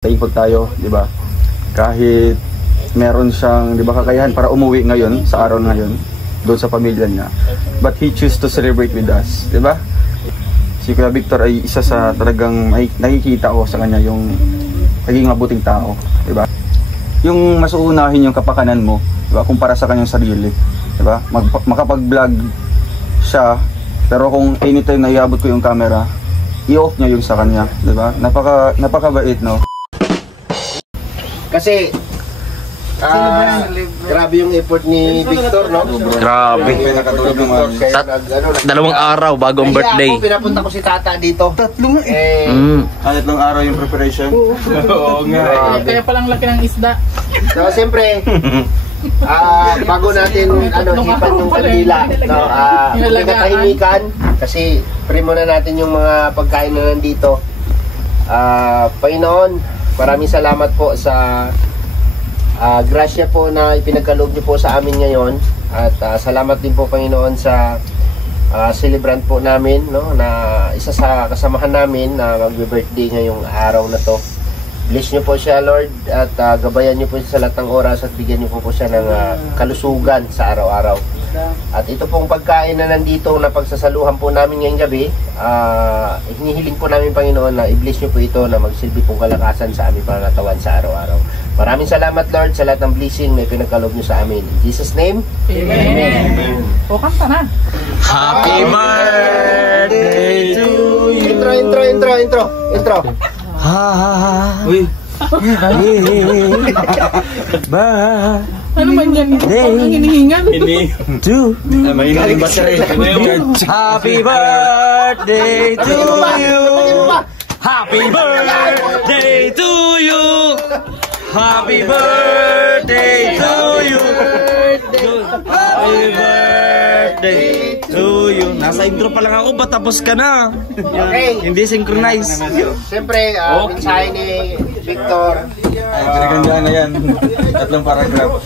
Taipag tayo, di ba? Kahit meron siyang, di ba, kakayahan para umuwi ngayon, sa araw ngayon, doon sa pamilya niya. But he choose to celebrate with us, di ba? Si Kuya Victor ay isa sa talagang nakikita ko sa kanya yung naging mabuting tao, di ba? Yung mas uunahin yung kapakanan mo, di ba? Kumpara sa kanyang sarili, di ba? Makapag-vlog siya, pero kung anytime na iabot ko yung camera, i-off niya yung sa kanya, di ba? Napakabait, no? Kasi grabe yung effort ni Victor, no? Grabe. Dalawang araw bago ang birthday. Ako, pinapunta ko si Tata dito. Tatlong tatlong araw yung preparation. Oo nga. Kaya palang laki ng isda. So, siyempre, bago natin hipan yung kandila, no? Katahimikan, kasi primo na natin yung mga pagkain na nandito. Panginoon, maraming salamat po sa grasya po na ipinagkaloob niyo po sa amin ngayon, at salamat din po, Panginoon, sa celebrant po namin, no, na isa sa kasamahan namin na magbe-birthday ngayong araw na to. Bless niyo po siya, Lord, at gabayan niyo po siya sa lahat ng oras, at bigyan niyo po siya ng kalusugan sa araw-araw. At ito pong pagkain na nandito na pagsasaluhan po namin ngayong gabi, hinihiling po namin, Panginoon, na i-bless niyo po ito na magsilbi pong kalakasan sa aming pangangatawan sa araw-araw. Maraming salamat, Lord, sa lahat ng blessing na ipinagkaloob niyo sa amin. In Jesus' name, Amen. Amen. O, kanta na. Happy birthday to you. Intro. Uy. Ano man yan? Ang hinihingal. To Mainit battery. Happy birthday to you. Happy birthday to you. Happy birthday to you. Happy birthday to you. Nasa intro pa lang ako, ba tapos ka na? Okay. Hindi synchronize. Siyempre, mensahe ni Victor. Ay, pinagandaan na yan. Tatlong paragraph.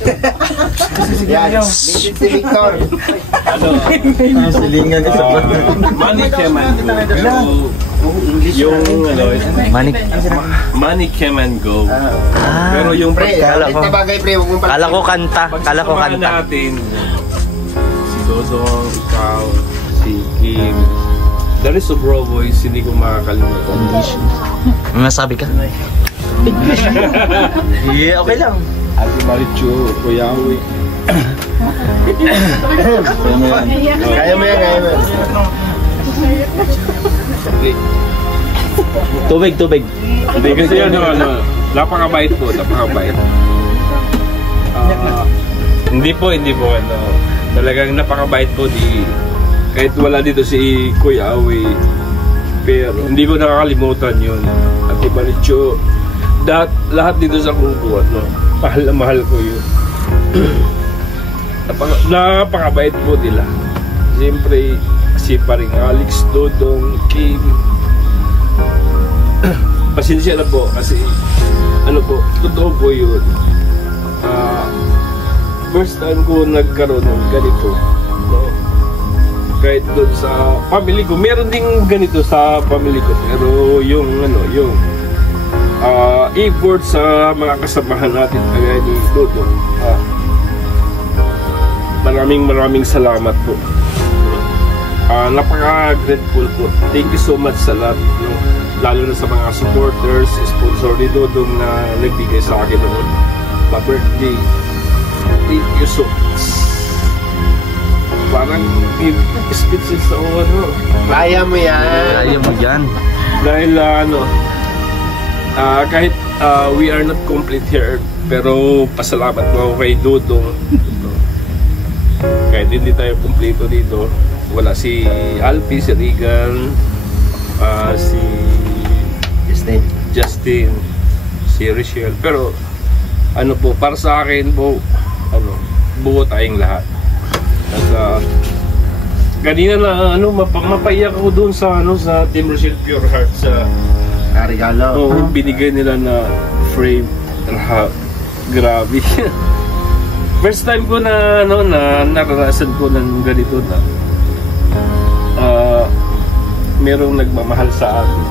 Yan, message si Victor. Silingan isa pa. Money came and go. Yung money came and go. Pero yung Pre, Kala ko. na bagay, pre, huwag mong Kala ko kanta. Kala ko pagkakamahan kanta. natin, si Dodong, ikaw, si Kim, the rest of Raw Boys, hindi ko makakalimutan. May masabi ka? Yeah, okay lang. Ate Marichu, Kuya Awi. Kaya mo yan. Tubig. Hindi kasi yun, napakabait po, napakabait. Hindi po, talagang napakabait po, kahit wala dito si Kuya Awi, pero hindi ko nakakalimutan yun. Ate Marichu, lahat dito sa grupo, mahal na mahal ko yun. Napakabait po nila. Siyempre, si paring Alex, Dodong, Kim, pasensya na po kasi totoo po yun. First time ko nagkaroon ng ganito, no? Kahit doon sa family ko, meron ding ganito sa family ko, pero yung effort sa mga kasamahan natin kagaya ni Dodong, maraming salamat po. Napaka-grateful po. Thank you so much sa lahat, no? Lalo na sa mga supporters, sponsor ni Dodong na nagbigay sa akin ng pa-birthday. Thank you so much. Parang speechless ako, Kaya mo yan. Ayaw mo dyan. dahil kahit we are not complete here, pero pasalamat po ako kay Dodong. Kahit hindi tayo kumpleto dito, wala si Alpi, si Regan, si Justin, si Richelle, pero para sa akin po, buo tayong lahat. At kanina na mapaiyak ako doon sa Team Rochelle Pure Heart sa Regalo. binigay nila na frame. Grabe. First time ko na naranasan ko ng ganito na merong nagmamahal sa akin.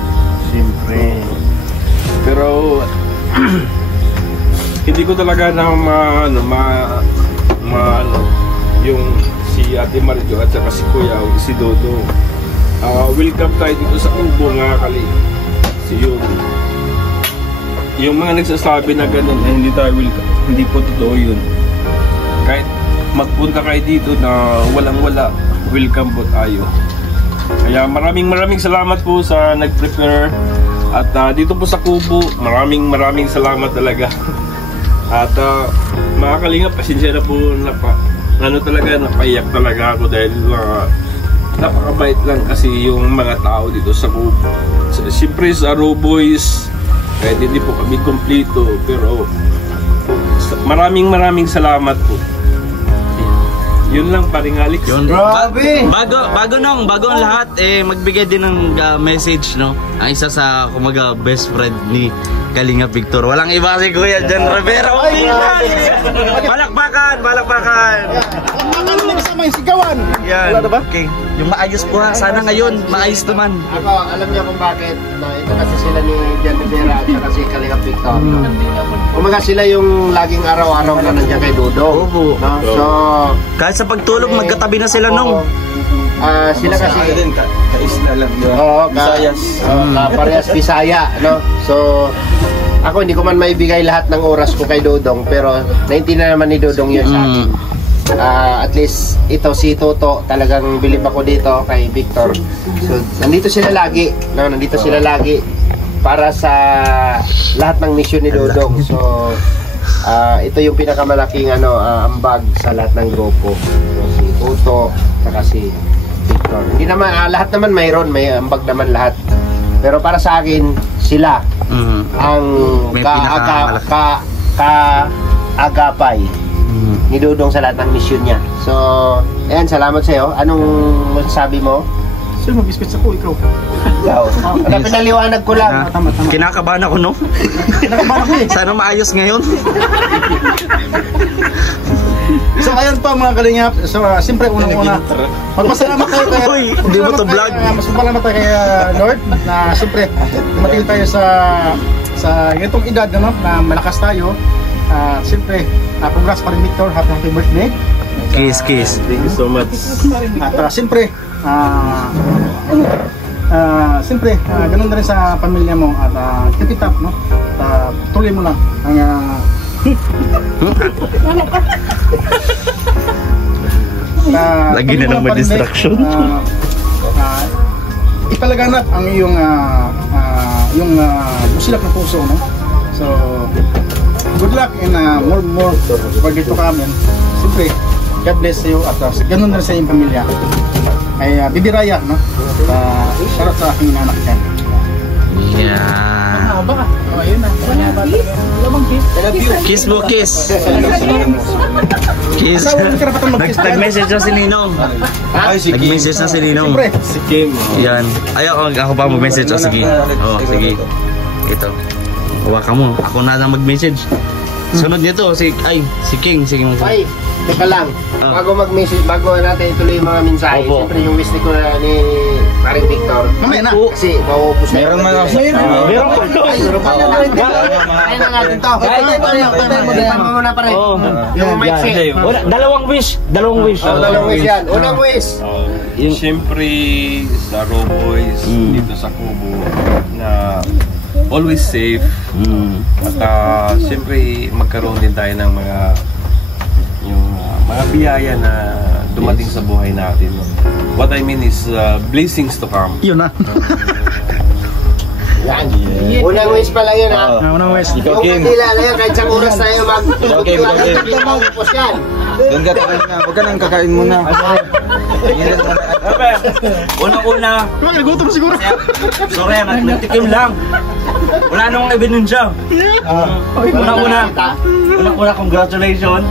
Siyempre. Pero hindi ko talaga na yung si Ate Marijo at saka si Kuya o si Dodo. Welcome tayo dito sa Kubo nga kali. Si yung mga nagsasabi na ganun hindi tayo welcome. Hindi po totoo yun. Kahit magpunta kayo dito na walang-wala, welcome po tayo. Kaya maraming salamat po sa nag-prepare. At dito po sa Kubo, maraming salamat talaga. At mga Kalingap, pasensya na po napaiyak talaga ako dahil napakabait lang kasi yung mga tao dito sa Kubo. Siyempre sa Raw Boys, kahit hindi po kami kompleto, pero maraming salamat po. Yun lang paring Alex. Yun. Bago ang lahat, magbigay din ng message, no? Ang isa sa kumaga best friend ni Kalingap Victor. Walang iba si Kuya John Rivera. Palakpakan! Kasama yung sigawan. Yan. Okay. Yung maayos po ha. Sana ngayon, maayos naman. Ako, alam niyo kung bakit. Ito kasi sila ni John Rivera at saka si Kalingap Victor. Kumaga sila yung laging araw-araw na nandiyan kay Dodo. Oo. No? So, Kahit sa pagtulog, magkatabi na sila nung. sila kasi din kaisla lang yun. Oo, Visayas. Parehas Bisaya, no? So, ako hindi ko man maibigay lahat ng oras ko kay Dodong, pero naintindihan naman ni Dodong yun sa akin. At least ito si Toto, talagang bilib ako dito kay Victor. So, nandito sila lagi, no? Nandito sila lagi para sa lahat ng mission ni Dodong. So, ito yung pinakamalaking ambag sa lahat ng grupo. So, si Toto, saka si Victor. Hindi naman, lahat naman mayroon, may ambag naman lahat. Pero para sa akin, sila ang May kaagapay ni Dodong sa lahat ng mission niya. So, ayan, salamat sa'yo. Anong masasabi mo? Sino mag-biscuit sa ko? Ikaw. Ikaw. Pinaliwanag ko lang. Tama. Kinakabahan ako, no? Kinakabahan ako eh. Sana maayos ngayon. So ayun po mga Kalingap. So siyempre unang-una magpasalamat tayo kay Uy, hindi mo to vlog. Mas pasalamat tayo kay Lord na siyempre dumating tayo sa ganitong edad na malakas tayo. Siyempre congrats pa rin Victor, happy birthday. Kiss. Thank you so much. At siyempre siyempre ganun na rin sa pamilya mo at keep it up, no? Tuloy mo lang ang Lagi na naman distraction. Ipalaganap ang iyong busilak na puso, no? So good luck and more birthday to come. Siyempre God bless you at ganun na rin sa iyong pamilya. Ay bibiraya, no? Shoutout sa aking anak dyan. Yeah. Baka ayun na. Lamang Kiss mo, kiss. Kiss. Nag-message na si Ninong. Nag-message na si Ninong. Si Kim. Yan. Ako pa mag-message. O sige. Sige. Ito. Huwag ka mo. Ako na lang mag-message. Sunod nito, si King. Sige mo. Ay, teka lang. Bago mag-message, bago natin ituloy yung mga mensahe. Opo. Siyempre yung wish ni Paring Victor. Mamaya na. Kasi mauupos na. Meron man ako. Meron pa. Kaya na natin to. Tama mo na pa rin. Yung mic check. Dalawang wish. Dalawang wish yan. Unang wish. Siyempre sa Raw Boys dito sa Kubo na always safe. At siyempre magkaroon din tayo ng mga biyaya na dumating sa buhay natin. What I mean is blessings to come. Yun na. Yan. Unang wish pala yun, ha? Unang wish. Yung kanila na yan, kahit sa oras tayo mag-upos yan. Doon ka tayo na. Huwag ka nang kakain muna. Unang-una. Nagutom siguro. Sorry, nagtikim lang. Wala namang ebidensya. Unang-una, congratulations.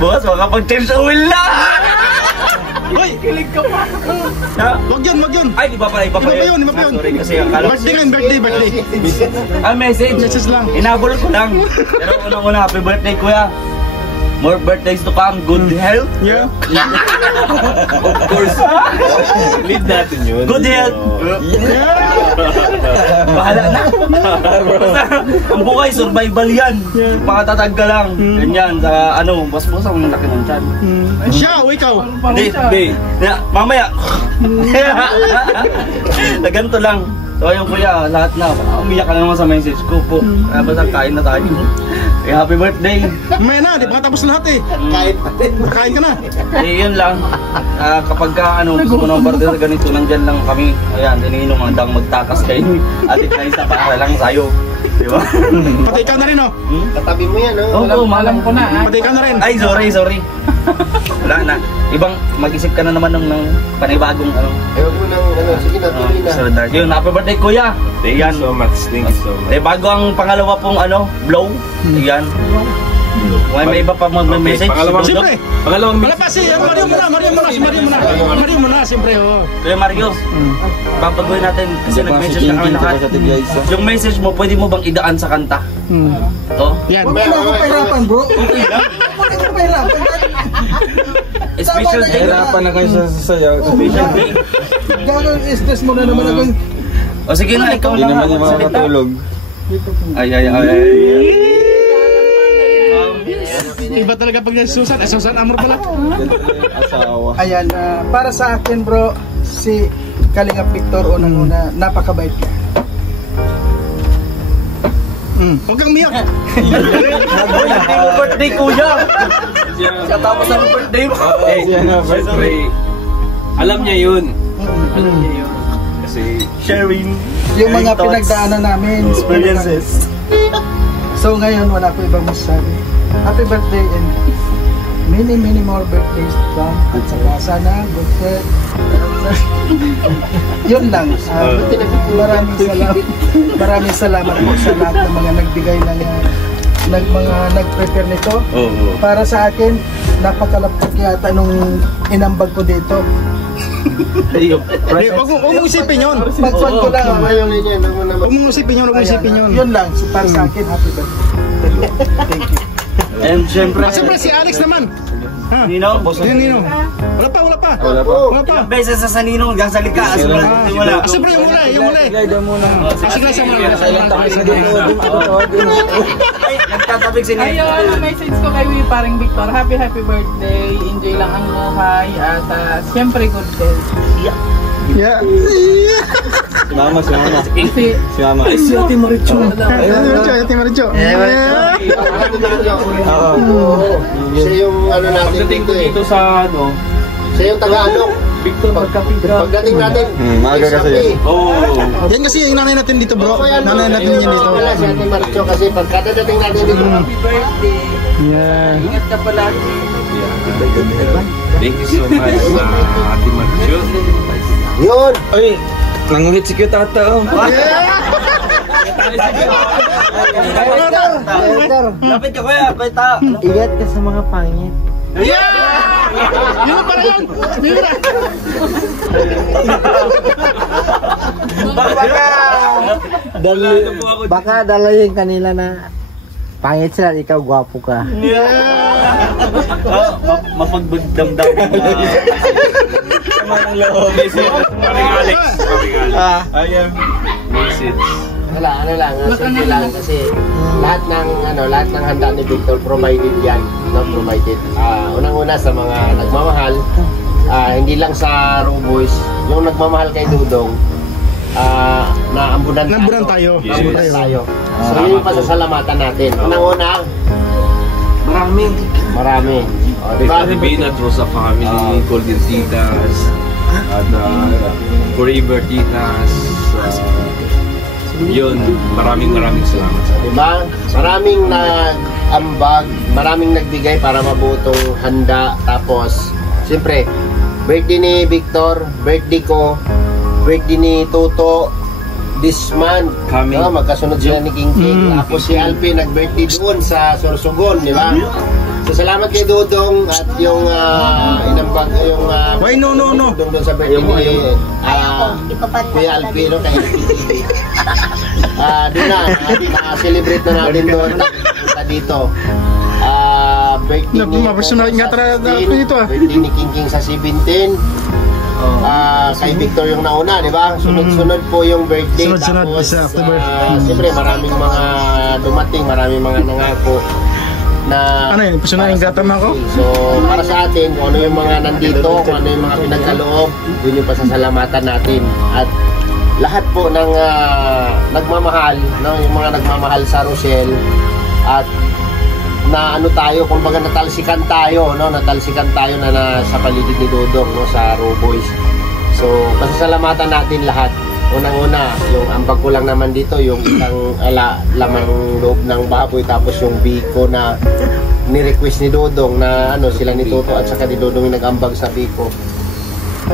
Boss, makapag-change ang will na! Hoy! Kilig ka pa! Wag yun! Ay, iba pa yun. Sorry, kasi akala ko. Birthday. Message. Message lang. Inabol ko lang. Pero unang-una, happy birthday, kuya. more birthdays to come, good health. Yeah. Of course. Need natin yun. Good health. Bahala na. Ang buhay, survival yan. Pakatatag ka lang. Ganyan, sa ano, basbos ang laki ng tiyan. Siya o ikaw? Hindi. Mamaya. Na ganito lang. So ayun kuya, lahat na. Umiyak ka na naman sa message ko po. Kaya basta kain na tayo. Happy birthday. May na, di pa tapos lahat eh. Kain ka na. Yun lang. Kapag ka, gusto mo ng birthday sa ganito, nandyan lang kami. Ayan, iniinom hanggang magtakas kayo. At itlaisa para lang sa'yo. Di ba? Pati ikaw na rin oh. Katabi mo yan, oh. Oo, malam ko na. Pati ikaw na rin. Ay, sorry. Wala na. Ibang mag-isip ka na naman ng panibagong Ayaw mo nang, sige na, tuloy na. Sunod. Yun, happy birthday kuya. Thank you so much. Thank you so much. Bago ang pangalawa pong blow. Ayan. May iba pa mag-message. Siyempre. Pangalawang Wala pa si Mario muna, siyempre oh. Kuya Mario, babaguhin natin kasi nag-message na kami lahat. Yung message mo, pwede mo bang idaan sa kanta? To? Yan. Huwag mo na pahirapan, bro. Huwag mo na pahirapan. Special day. Hirapan na kayo sa sayaw. Special day. Gano'n stress mo na naman ako. O sige na, ikaw Hindi lang. naman yung makakatulog. Ay. Iba talaga pag Susan. Susan Amor pala. Asawa. Ayan, para sa akin, bro, si Kalinga Victor, unang-una, napakabait ka. Huwag kang miyak. Happy birthday kuya. Katapos ang birthday mo. Siyempre, alam niya yun. Kasi, Sharing. Yung mga thoughts, pinagdaanan namin. experiences. So ngayon, wala ko ibang masasabi. Happy birthday and many more birthdays to come. At saka sana, good health. Yun lang. Maraming salamat po sa lahat ng mga nagbigay ng mga nag-prepare nito. Para sa akin, napakalapot yata nung inambag ko dito. Huwag mong isipin yun. Pagpag ko lang. Ayaw niya, Huwag mong isipin yun. Yun lang. So, para sa akin, happy birthday. Thank you. And syempre, Siyempre si Alex naman. Ha? Ninong, boss. Ninong. Wala pa. Ilang beses sa Ninong, gasalika. Wala. Siyempre yung huli. Guide muna. Sige, siya muna. Ay, nagtatabig si Ninong. Ayun, message ko kay paring Victor. Happy birthday. Enjoy lang ang buhay. At siyempre good health. Yeah. Si Mama. Kasi, Ay, si Ate Maricho. Ate Maricho. Siya yung natin dito eh. dito sa Siya yung taga-alok. Pagdating natin, Maaga kasi yan. Yan kasi yung nanay natin dito bro. Nanay natin yan dito. Wala si Ate Maricho kasi pagkadating natin dito. happy birthday. Yeah. Ingat ka palagi. Thank you so much sa Ate Marjo. Yun! Ay, nangulit si Tata. Lapit ka kuya, kita. Ingat ka sa mga pangit. Yun para yun. Baka dalayin kanila na pangit sila, ikaw gwapo ka. Mapagbagdamdam. Paring Alex. Message. Wala, simple lang kasi lahat ng handa ni Victor provided yan, provided. Unang-una sa mga nagmamahal, hindi lang sa Raw Boys, yung nagmamahal kay Dudong, naambunan tayo. Naambunan tayo. So yun yung pasasalamatan natin. Unang-una, marami. Diba? Ribena, Rosa Family, Golden Titas, at Forever Titas. Yun, maraming salamat sa Diba? Maraming nag-ambag, maraming nagbigay para mabutong handa. Tapos, siyempre, birthday ni Victor, birthday ko, birthday ni Toto, this month. Coming. Magkasunod sila ni King King. Tapos si Alpi nag-birthday doon sa Sorsogon, di ba? So, salamat kay Dudong at yung inambag, yung Why no. doon sa birthday ni Kuya Alpi, no? Kay doon na-celebrate na natin doon. Punta dito. birthday ni Personal nga talaga ito ah. birthday ni King sa 17. Kay Victor yung nauna, di ba? Sunod-sunod po yung birthday. Sunod-sunod tapos sa October. siyempre maraming mga dumating, maraming mga nangako na Ano yun? Personal yung gatama ko? so para sa atin, kung ano yung mga nandito, kung ano yung mga pinagkaloob, yun yung pasasalamatan natin. At lahat po ng nagmamahal, no? Yung mga nagmamahal sa Rochelle, at na ano tayo, kumbaga natalsikan tayo, no? Natalsikan tayo na sa paligid ni Dodong, no? Sa Raw Boys. So pasasalamatan natin lahat. Unang-una, yung ambag ko lang naman dito, yung isang lamang loob ng baboy, tapos yung biko na ni-request ni Dodong na ano, sila ni Toto at saka ni Dodong yung nag-ambag sa biko.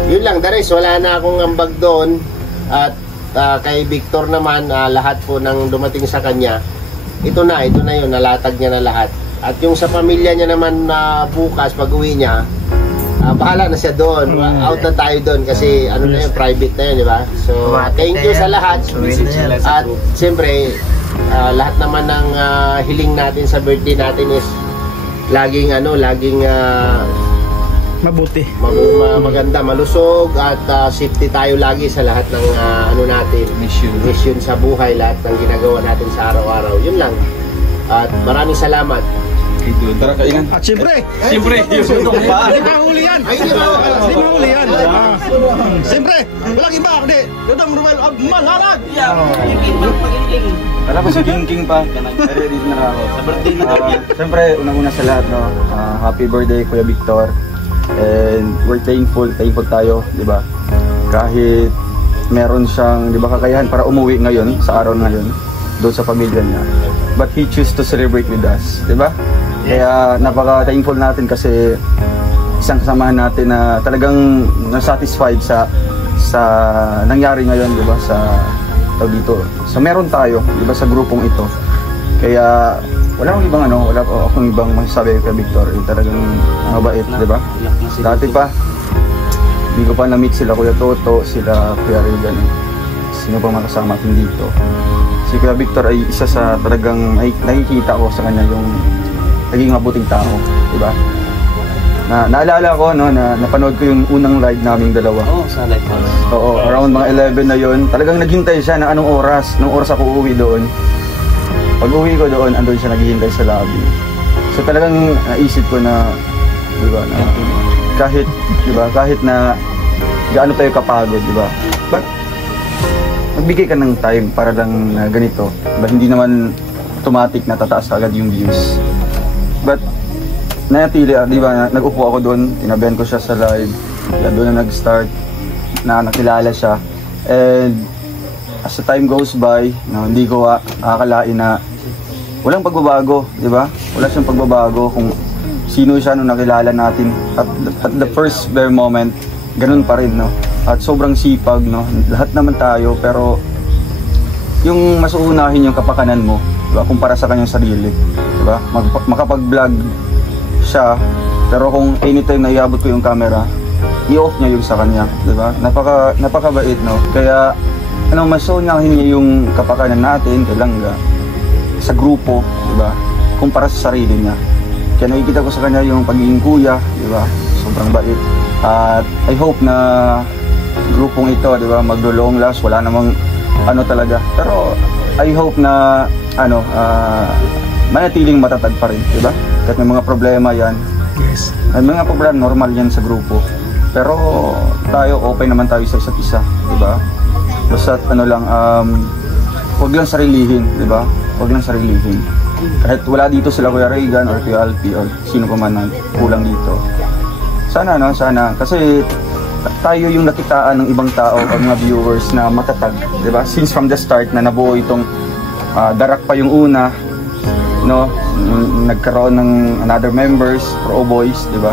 Yun lang, the rest, wala na akong ambag doon. At kay Victor naman, lahat po ng dumating sa kanya, ito na yun, nalatag niya na lahat. At yung sa pamilya niya naman na bukas, pag uwi niya, bahala na siya doon. Out na tayo doon kasi ano na yun, private na yun, di ba? So, thank you sa lahat. At siyempre, lahat naman ng hiling natin sa birthday natin is laging Mabuti. maganda, malusog at safety tayo lagi sa lahat ng ano natin, mission sa buhay, lahat ng ginagawa natin sa araw-araw. Yun lang. At maraming salamat. Tara, kaingan. At siyempre, Dudong pa. hindi mahuli yan. Hindi mahuli yan. Siyempre, walang iba, kundi Dodong Ruel of Malalag. Alam ko si King pa. Ready na ako. Sa birthday na daw yan. Siyempre, unang-una sa lahat, no? Happy birthday, Kuya Victor. And we're thankful tayo, di ba? Kahit meron siyang, di ba, kakayahan para umuwi ngayon, sa araw ngayon, doon sa pamilya niya. But he chose to celebrate with us, di ba? Kaya napaka-thankful natin kasi isang kasamahan natin na talagang na-satisfied sa nangyari ngayon, di ba? Sa dito. So meron tayo, di ba, sa grupong ito. Kaya wala akong ibang masasabi kay Victor. Talagang mabait, di ba? Dati pa, hindi ko pa na-meet sila Kuya Toto, sila Kuya Regan. Sino pa makasama natin dito. Si Kuya Victor ay isa sa talagang nakikita ko sa kanya yung naging mabuting tao, di ba? Naalala ko, no, na napanood ko yung unang live naming dalawa. Sa live house. Oo, around mga 11 na yon. Talagang naghintay siya na anong oras ako uuwi doon. Pag uwi ko doon, andun siya naghihintay sa lobby. So talagang naisip ko na, di ba, na kahit na gaano tayo kapagod, di ba? But magbigay ka ng time para lang ganito. Hindi naman automatic na tataas agad yung views. But nanatili, di ba, nag-upo ako doon, tinabihan ko siya sa live. Doon na nag-start, na nakilala siya. And as the time goes by, no, hindi ko akalain na walang pagbabago, di ba? Wala siyang pagbabago kung sino siya nung nakilala natin. At the first very moment, ganun pa rin, no? At sobrang sipag, no? Lahat naman tayo, pero yung mas uunahin yung kapakanan mo, di ba? Kumpara sa kanyang sarili, di ba? Makapag-vlog siya, pero kung anytime na iabot ko yung camera, i-off niya yung sa kanya, di ba? Napakabait, no? Kaya mas unahin niya yung kapakanan natin, kalangga, sa grupo, di ba? Kumpara sa sarili niya. Kaya nakikita ko sa kanya yung pagiging kuya, di ba? Sobrang bait. At I hope na grupong ito, di ba, maglo-long last, wala namang talaga. Pero I hope na manatiling matatag pa rin, di ba? Kahit may mga problema yan. Yes. May mga problema, normal yan sa grupo. Pero tayo, open naman tayo sa isa't isa, di ba? Basta huwag lang sarilihin, di ba? Huwag lang sarilihin. Kahit wala dito sila Kuya Regan or Kuya Alpi or sino pa man na kulang dito. Sana, kasi tayo yung nakitaan ng ibang tao o mga viewers na matatag, di ba? Since from the start na nabuo itong darak pa yung una, no? Nagkaroon ng another members, Pro Boys, di ba?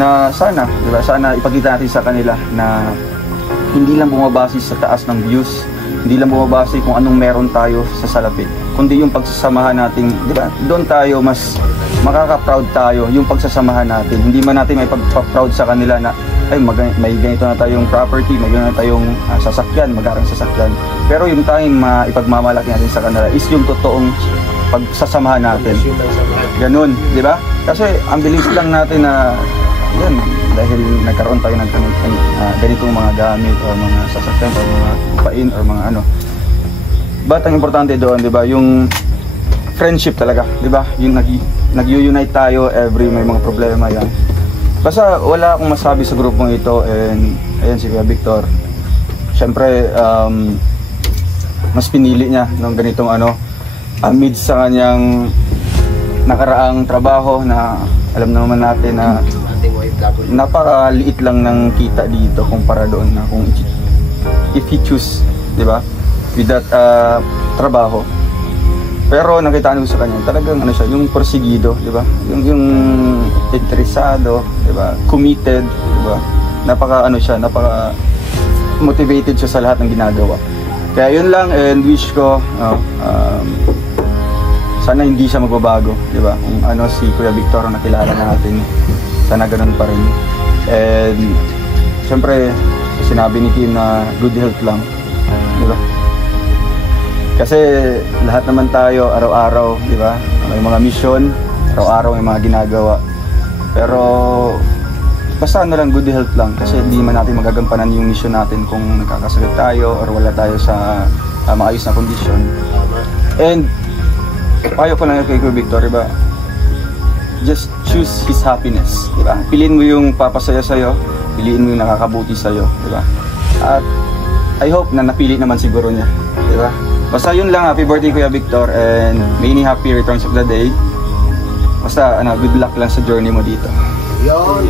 Na sana, di ba? Sana ipakita natin sa kanila na hindi lang bumabase sa taas ng views, hindi lang bumabase kung anong meron tayo sa salapi, kundi yung pagsasamahan natin, di ba? Doon tayo mas makaka-proud tayo, yung pagsasamahan natin. Hindi man natin may pag-proud sa kanila na ay may ganito na tayong property, may ganito na tayong sasakyan, mag-arang sasakyan. Pero yung time ipagmamalaki natin sa kanila is yung totoong pagsasamahan natin. Ganun, di ba? Kasi ang bilis lang natin na yan, dahil nagkaroon tayo ng ganitong mga gamit o mga sasakyan o mga pain o mga ano. But ang importante doon, di ba, yung friendship talaga, di ba? Yung nag-unite tayo every may mga problema yan. Basta wala akong masabi sa grupong ito, and ayan si Kuya Victor. Siyempre, mas pinili niya ng ganitong ano, amidst sa kanyang nakaraang trabaho na alam naman natin na napakaliit lang ng kita dito kumpara doon na kung if he choose, di ba, with that trabaho. Pero nakita ko sa kanya talagang ano siya, yung porsigido, di ba, yung interesado, di ba, committed, di ba, napaka ano siya, napaka motivated siya sa lahat ng ginagawa. Kaya yun lang, and wish ko sana hindi siya magbabago, di ba? Kung ano si Kuya Victor na nakilala natin, sana ganun pa rin. And syempre, sinabi ni Kim na good health lang, di ba? Kasi lahat naman tayo araw-araw, di ba? May mga mission, araw-araw may mga ginagawa. Pero basta ano lang, good health lang, kasi hindi man natin magagampanan yung mission natin kung nagkakasakit tayo or wala tayo sa maayos na kondisyon. And payo ko lang kay Kuya Victor, diba? Just choose his happiness, diba? Piliin mo yung papasaya sa'yo, piliin mo yung nakakabuti sa'yo, diba? At I hope na napili naman siguro niya, diba? Basta yun lang, happy birthday Kuya Victor, and many happy returns of the day. Basta good luck lang sa journey mo dito. Yun.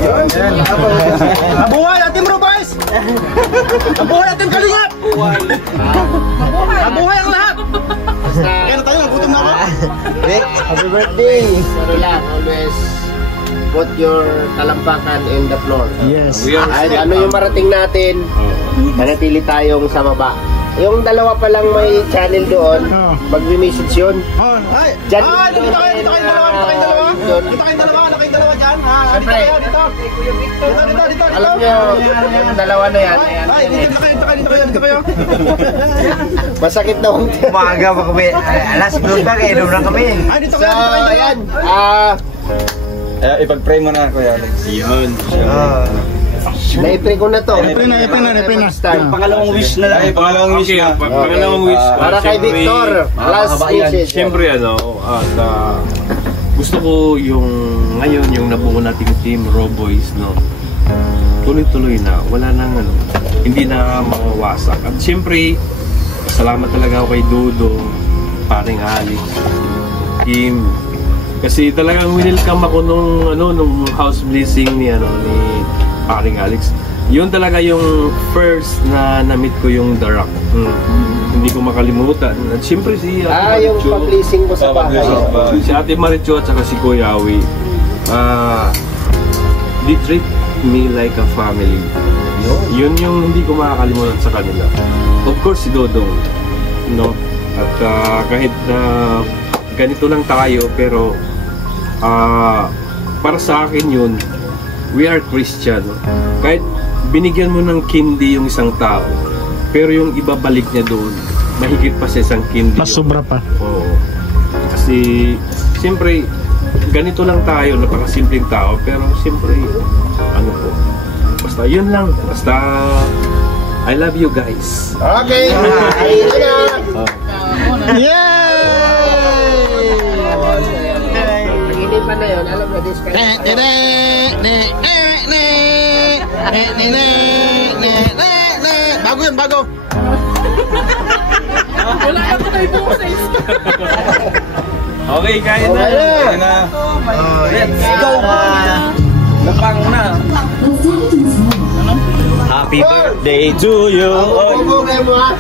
Mabuhay ating Roboys! Mabuhay ating Kalingap! Mabuhay ang lahat! Kaya na tayo, nagutom na ako. Rick, happy birthday! Pero lang, always put your talampakan in the floor. Yes. Ay, ano yung marating natin, nanatili tayong sa baba. Yung dalawa pa lang may channel doon, magme-message yun. Ay! Dyan, Dito kayong dalawa dyan. Siyempre, Dito. alam nyo, yung dalawa na yan. Ay, dito kayo. Masakit na hong Umaga pa kami. Alas 2 pa kayo, inom na kami. Ay, dito So, kayo. ayan. Ipag-pray mo na, Kuya Alex. Yun. Na-pray ko na to. Na-pray na. Start. Pangalawang wish na lang. Pangalawang wish na. Pangalawang wish. Para kay Victor, last message. Siyempre gusto ko yung ngayon yung nabuo nating team Roboys, no, tuloy-tuloy na, wala nang hindi na mawawasak. At siyempre salamat talaga ako kay Dodo, paring Alex, Kim, kasi talagang winelcome ako nung house blessing ni paring Alex. Yun talaga yung first na na-meet ko yung The Rock. Hindi ko makalimutan. At siyempre si Ate Yung Maricho, pag-blessing mo sa bahay. si Ate Maricho at saka si Kuya Awi, they treat me like a family. Yun yung hindi ko makakalimutan sa kanila. Of course si Dodong, no? At kahit ganito lang tayo, pero para sa akin yun, we are Christian. Kahit binigyan mo ng kindi yung isang tao, pero yung ibabalik niya doon, mahigit pa sa isang kindi. Mas sobra pa. Oo. Kasi, siyempre, ganito lang tayo, napakasimpleng tao, pero siyempre, po, basta yun lang, basta, I love you guys. Okay. Ayun na. Hindi pa na yun, alam na this kind of Bago. Wala ka pa kayo po sa isa. Okay, kaya na. Okay na. Let's go! Napang na. Happy birthday to you. Ang mo ha.